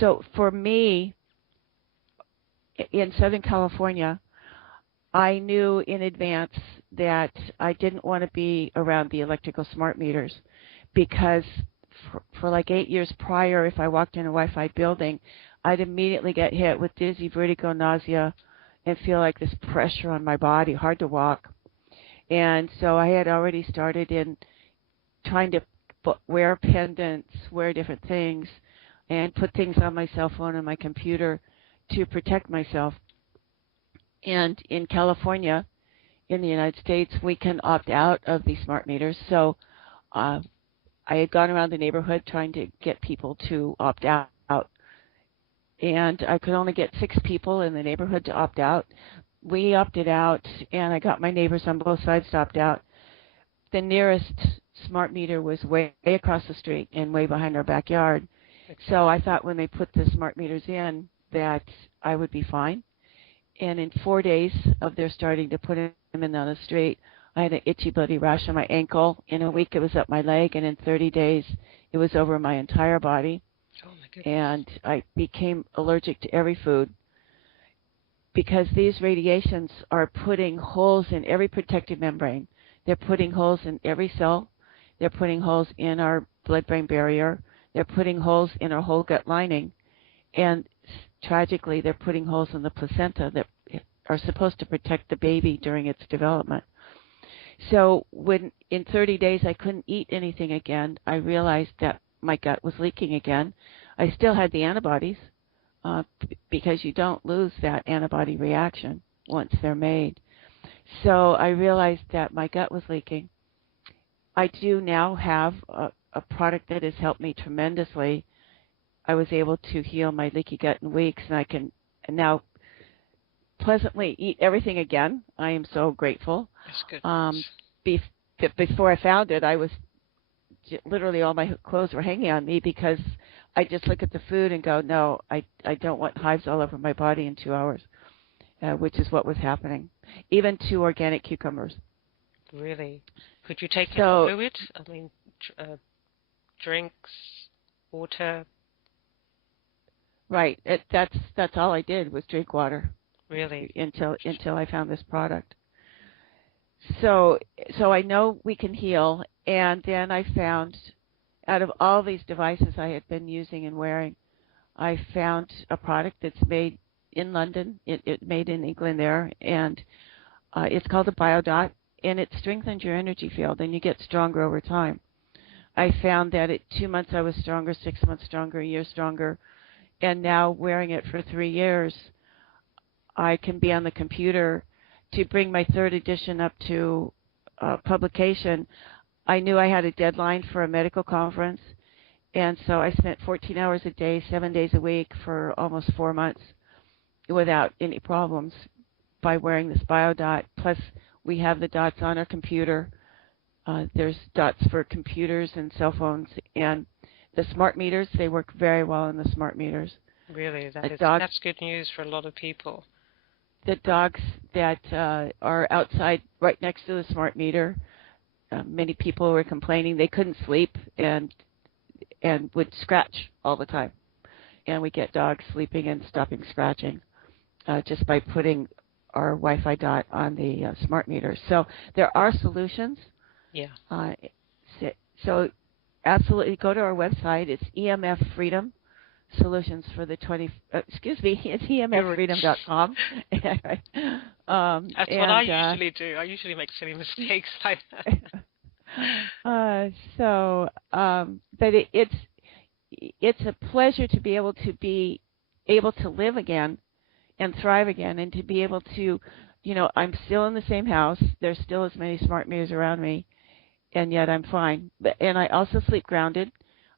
So for me, in Southern California, I knew in advance that I didn't want to be around the electrical smart meters because for like 8 years prior, if I walked in a Wi-Fi building, I'd immediately get hit with dizzy, vertigo, nausea, and feel like this pressure on my body, hard to walk. And so I had already started in trying to wear pendants, wear different things, and put things on my cell phone and my computer to protect myself. And in California, in the United States, we can opt out of these smart meters. So I had gone around the neighborhood trying to get people to opt out. And I could only get 6 people in the neighborhood to opt out. We opted out, and I got my neighbors on both sides to opt out. The nearest smart meter was way across the street and way behind our backyard. So I thought when they put the smart meters in that I would be fine. And in 4 days of their starting to put them in on the street, I had an itchy, bloody rash on my ankle. In a week, it was up my leg, and in 30 days, it was over my entire body. Oh, my goodness. And I became allergic to every food because these radiations are putting holes in every protective membrane. They're putting holes in every cell. They're putting holes in our blood-brain barrier. They're putting holes in our whole gut lining. And tragically, they're putting holes in the placenta that are supposed to protect the baby during its development. So when in 30 days I couldn't eat anything again, I realized that my gut was leaking again. I still had the antibodies because you don't lose that antibody reaction once they're made. So I realized that my gut was leaking. I do now have a product that has helped me tremendously. I was able to heal my leaky gut in weeks, and I can now pleasantly eat everything again. I am so grateful. That's good. Before I found it, I was literally all my clothes were hanging on me because I just look at the food and go, no, I don't want hives all over my body in 2 hours, which is what was happening, even to organic cucumbers. Really? Could you take any fluid? I mean, drinks, water? Right. That's all I did was drink water. Really? Until I found this product. So I know we can heal, and then I found, out of all these devices I had been using and wearing, I found a product that's made in London. It's made in England there, and it's called a PIourde, and it strengthens your energy field, and you get stronger over time. I found that at 2 months I was stronger, 6 months stronger, a year stronger, and now wearing it for 3 years, I can be on the computer to bring my 3rd edition up to publication. I knew I had a deadline for a medical conference, and so I spent 14 hours a day, 7 days a week for almost 4 months without any problems by wearing this PIourde. Plus, we have the dots on our computer. There's dots for computers and cell phones, and the smart meters, they work very well in the smart meters. Really? That's good news for a lot of people. The dogs that are outside right next to the smart meter, many people were complaining they couldn't sleep and would scratch all the time. And we get dogs sleeping and stopping scratching just by putting our Wi-Fi dot on the smart meter. So there are solutions. Yeah. So absolutely go to our website. It's EMF Freedom Solutions for the it's emffreedom.com. That's what I usually do. I usually make silly mistakes like that. But it's a pleasure to be able to live again and thrive again, and to be able to, I'm still in the same house. There's still as many smart meters around me, and yet I'm fine. And I also sleep grounded.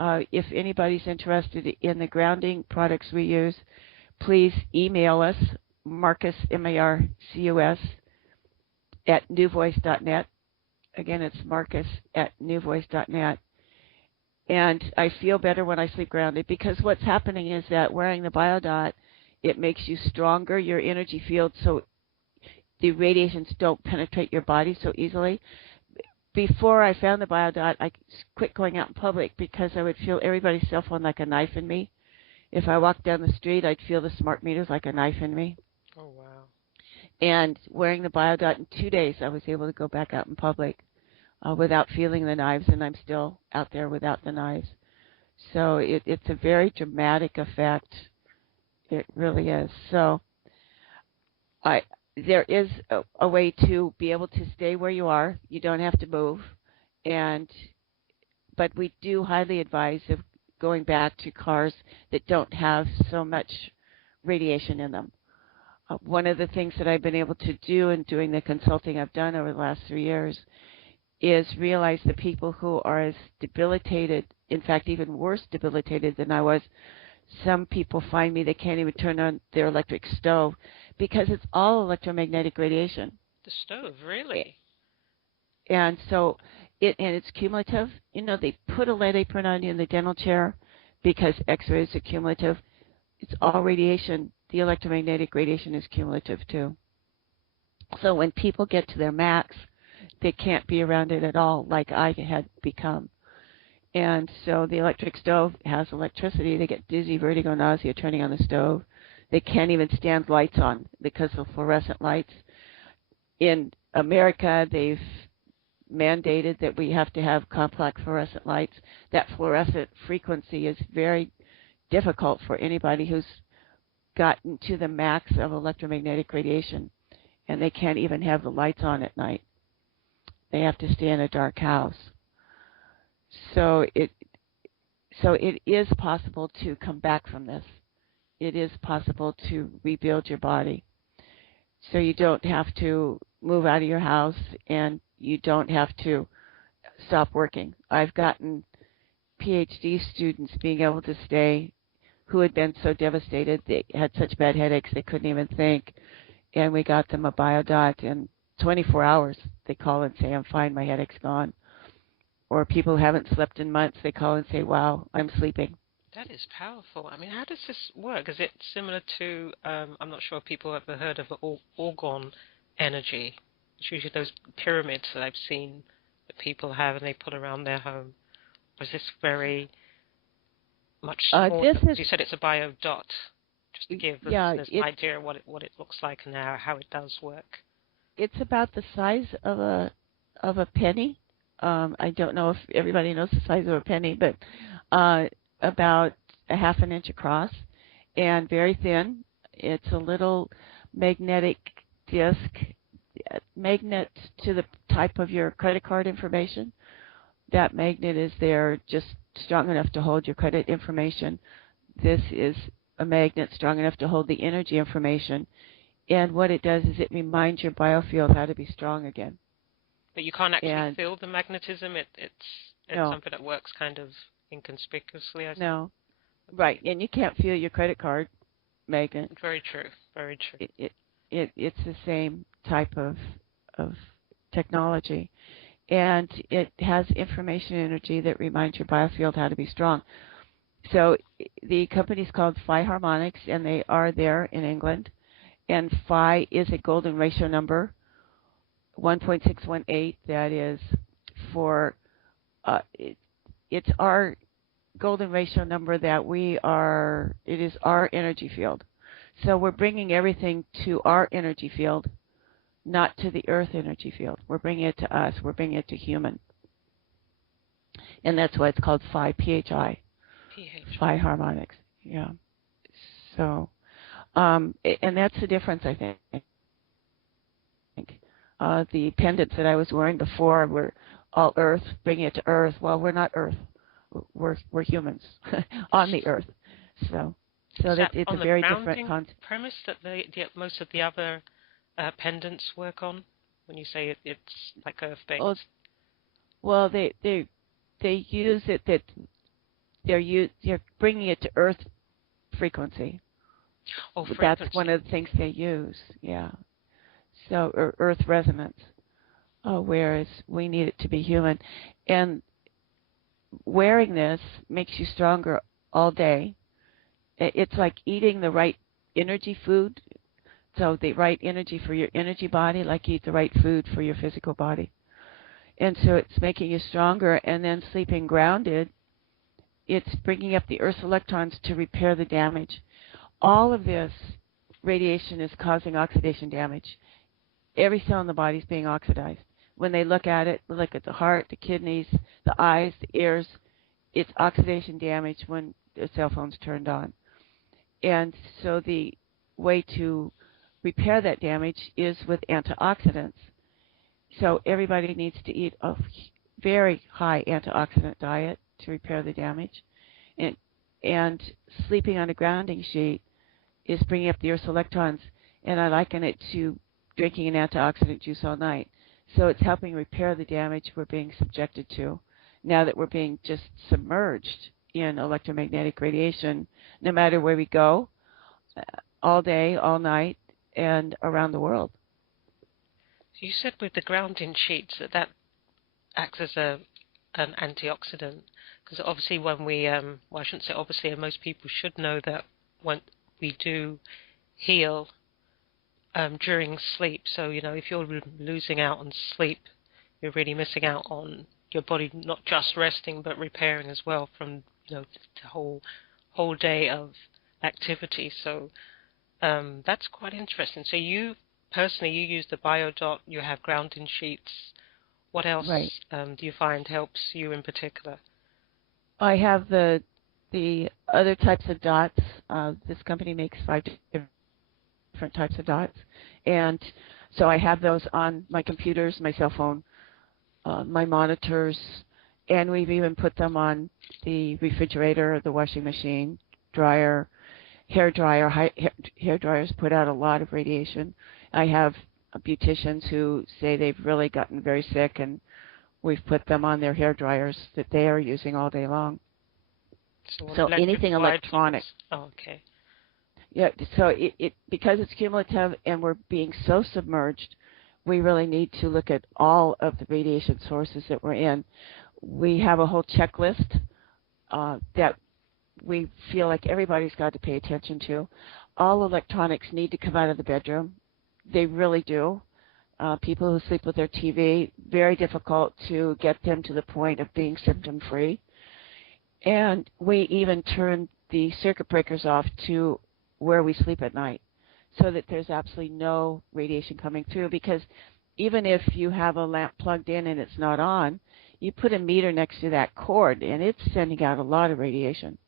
If anybody's interested in the grounding products we use, please email us, Marcus, M-A-R-C-U-S, at newvoice.net. Again, it's Marcus at newvoice.net. And I feel better when I sleep grounded, because what's happening is that wearing the PIourde, it makes you stronger, your energy field, so the radiations don't penetrate your body so easily. Before I found the PIourde, I quit going out in public because I would feel everybody's cell phone like a knife in me, If I walked down the street, I'd feel the smart meters like a knife in me. Oh, wow. And wearing the BioDot in 2 days, I was able to go back out in public without feeling the knives, and I'm still out there without the knives. So it's a very dramatic effect. It really is. So there is a way to be able to stay where you are. You don't have to move, but we do highly advise of going back to cars that don't have so much radiation in them. One of the things that I've been able to do in doing the consulting I've done over the last 3 years is realize the people who are as debilitated, in fact, even worse debilitated than I was. Some people find me, they can't even turn on their electric stove because it's all electromagnetic radiation. The stove, really? And so it's cumulative. You know, they put a lead apron on you in the dental chair because X-rays are cumulative. It's all radiation. The electromagnetic radiation is cumulative too. So when people get to their max, they can't be around it at all like I had become. And so the electric stove has electricity. They get dizzy, vertigo, nausea turning on the stove. They can't even stand lights on because of fluorescent lights. In America, they've mandated that we have to have complex fluorescent lights. That fluorescent frequency is very difficult for anybody who's gotten to the max of electromagnetic radiation, and they can't even have the lights on at night. They have to stay in a dark house. So it is possible to come back from this. It is possible to rebuild your body. So you don't have to move out of your house, and you don't have to stop working. I've gotten PhD students being able to stay who had been so devastated. They had such bad headaches they couldn't even think, and we got them a BioDot in 24 hours. They call and say, I'm fine, my headache's gone. Or people who haven't slept in months, they call and say, wow, I'm sleeping. That is powerful. I mean, how does this work? Is it similar to, I'm not sure if people have ever heard of orgone energy. It's usually those pyramids that I've seen that people have and they put around their home. Or is this very much smaller? You said it's a BioDot. Just to give listeners an idea of what it looks like and how it does work. It's about the size of a penny. I don't know if everybody knows the size of a penny, but about a half an inch across and very thin. It's a little magnetic disc, magnet to the type of your credit card information. That magnet is there just strong enough to hold your credit information. This is a magnet strong enough to hold the energy information. And what it does is it reminds your biofield how to be strong again. But you can't actually feel the magnetism. It's no. Something that works kind of inconspicuously. No, right, and you can't feel your credit card magnet. Very true. Very true. It's the same type of technology, and it has information energy that reminds your biofield how to be strong. So the company's called Phi Harmonics, and they are there in England. And Phi is a golden ratio number. 1.618, that is for, it's our golden ratio number that it is our energy field. So we're bringing everything to our energy field, not to the earth energy field. We're bringing it to us. We're bringing it to human. And that's why it's called Phi, PHI. Phi Harmonics, yeah. So, and that's the difference, I think. The pendants that I was wearing before were all Earth, bringing it to Earth. Well, we're not Earth. We're humans on the Earth. So that it's a very different concept. Premise that most of the other pendants work on when you say it's like Earth-based. Well, they use it that they're bringing it to Earth frequency. Oh, frequency. That's one of the things they use. Yeah. So, Earth resonance, whereas we need it to be human. And wearing this makes you stronger all day. It's like eating the right energy food, so the right energy for your energy body, like you eat the right food for your physical body. And so it's making you stronger, and then sleeping grounded it's bringing up the Earth's electrons to repair the damage. All of this radiation is causing oxidation damage. Every cell in the body is being oxidized. When they look at it, look at the heart, the kidneys, the eyes, the ears, it's oxidation damage when the cell phone's turned on. And so the way to repair that damage is with antioxidants. So everybody needs to eat a very high antioxidant diet to repair the damage. And sleeping on a grounding sheet is bringing up the Earth's electrons, and I liken it to drinking an antioxidant juice all night. So it's helping repair the damage we're being subjected to now that we're being just submerged in electromagnetic radiation, no matter where we go, all day, all night, and around the world. So you said with the grounding sheets that acts as an antioxidant, because obviously when we, well, I shouldn't say obviously, and most people should know that when we do heal during sleep. So, if you're losing out on sleep, you're really missing out on your body not just resting but repairing as well from, the whole day of activity. So that's quite interesting. So you personally, you use the PIourde, you have grounding sheets. What else Right. do you find helps you in particular? I have the other types of dots. This company makes 5 different types of dots. And so I have those on my computers, my cell phone, my monitors, and we've even put them on the refrigerator, the washing machine, dryer, hair dryer. Hair dryers put out a lot of radiation. I have beauticians who say they've really gotten very sick, and we've put them on their hair dryers that they are using all day long. So anything electronic. Oh, okay. Yeah, so it because it's cumulative and we're being so submerged, we really need to look at all of the radiation sources that we're in. We have a whole checklist that we feel like everybody's got to pay attention to. All electronics need to come out of the bedroom. They really do. People who sleep with their TV, very difficult to get them to the point of being symptom-free. And we even turn the circuit breakers off to where we sleep at night so that there's absolutely no radiation coming through, because even if you have a lamp plugged in and it's not on, you put a meter next to that cord and it's sending out a lot of radiation.